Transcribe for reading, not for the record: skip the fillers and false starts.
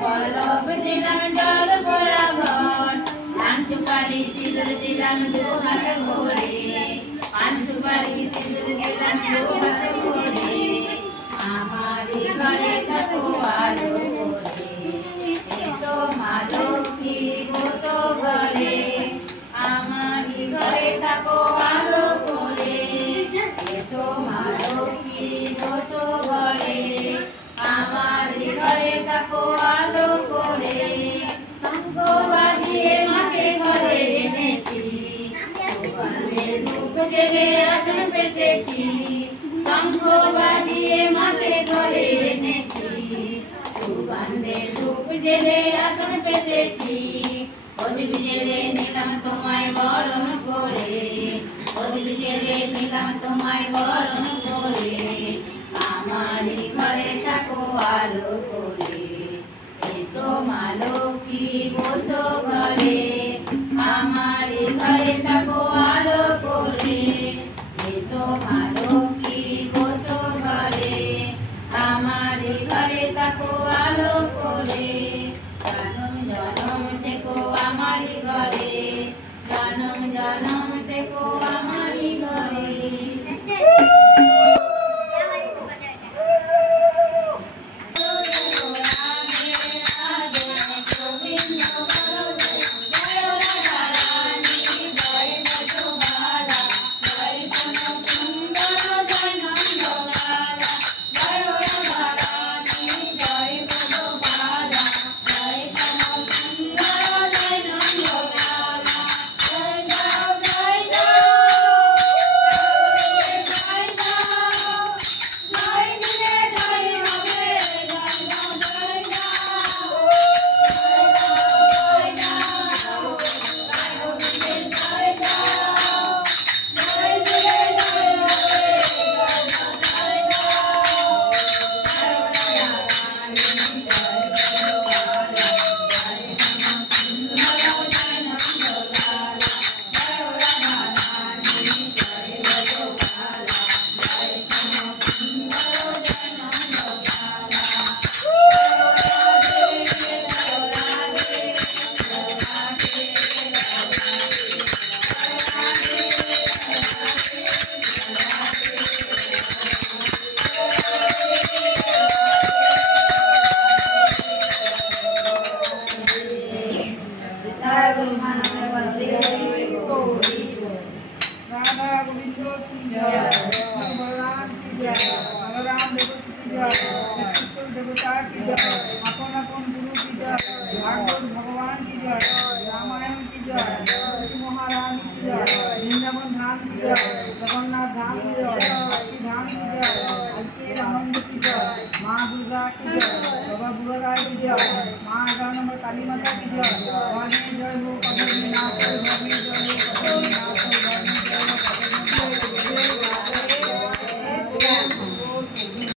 पल्लव दिलाम जल भरा घर पान सुपारी सिंदूर दिलाम दो हाथ भरे पान सुपारी सिंदूर दिलाम दो हाथ भरे हमारी घरे থাকো আলো করে এসো মা লক্ষ্মী বসো ঘরে আমারি ঘরে থাকো আলো করে এসো মা লক্ষ্মী বসো ঘরে আমারি ঘরে থাকো আলো করে শঙ্খ বাজিয়ে মাকে ঘরে এনেছি দোকানের ধূপ জেলে আসন পেতেছি শঙ্খ বাজিয়ে মাকে ঘরে এনেছি সুগন্ধের ধূপ জেলে আসন পেতেছি প্রদীপ জেলে নিলাম তোমায় বরণ করে প্রদীপ জেলে নিলাম তোমায় বরণ করে আমারি ঘরে থাকো আলো করে এসো মা লক্ষ্মী বসো ঘরে আমারি ঘরে থাকো আলো করে এসো মা লক্ষ্মী বসো ঘরে আমারি ঘরে থাকো আলো করে জনম জনম থেকো আমারি ঘরে জনম জনম থেকো আমারি ঘরে माँ दुर्गा की जय, बाबा बुआ राय की जय, माँ 11 नंबर काली माता की जय।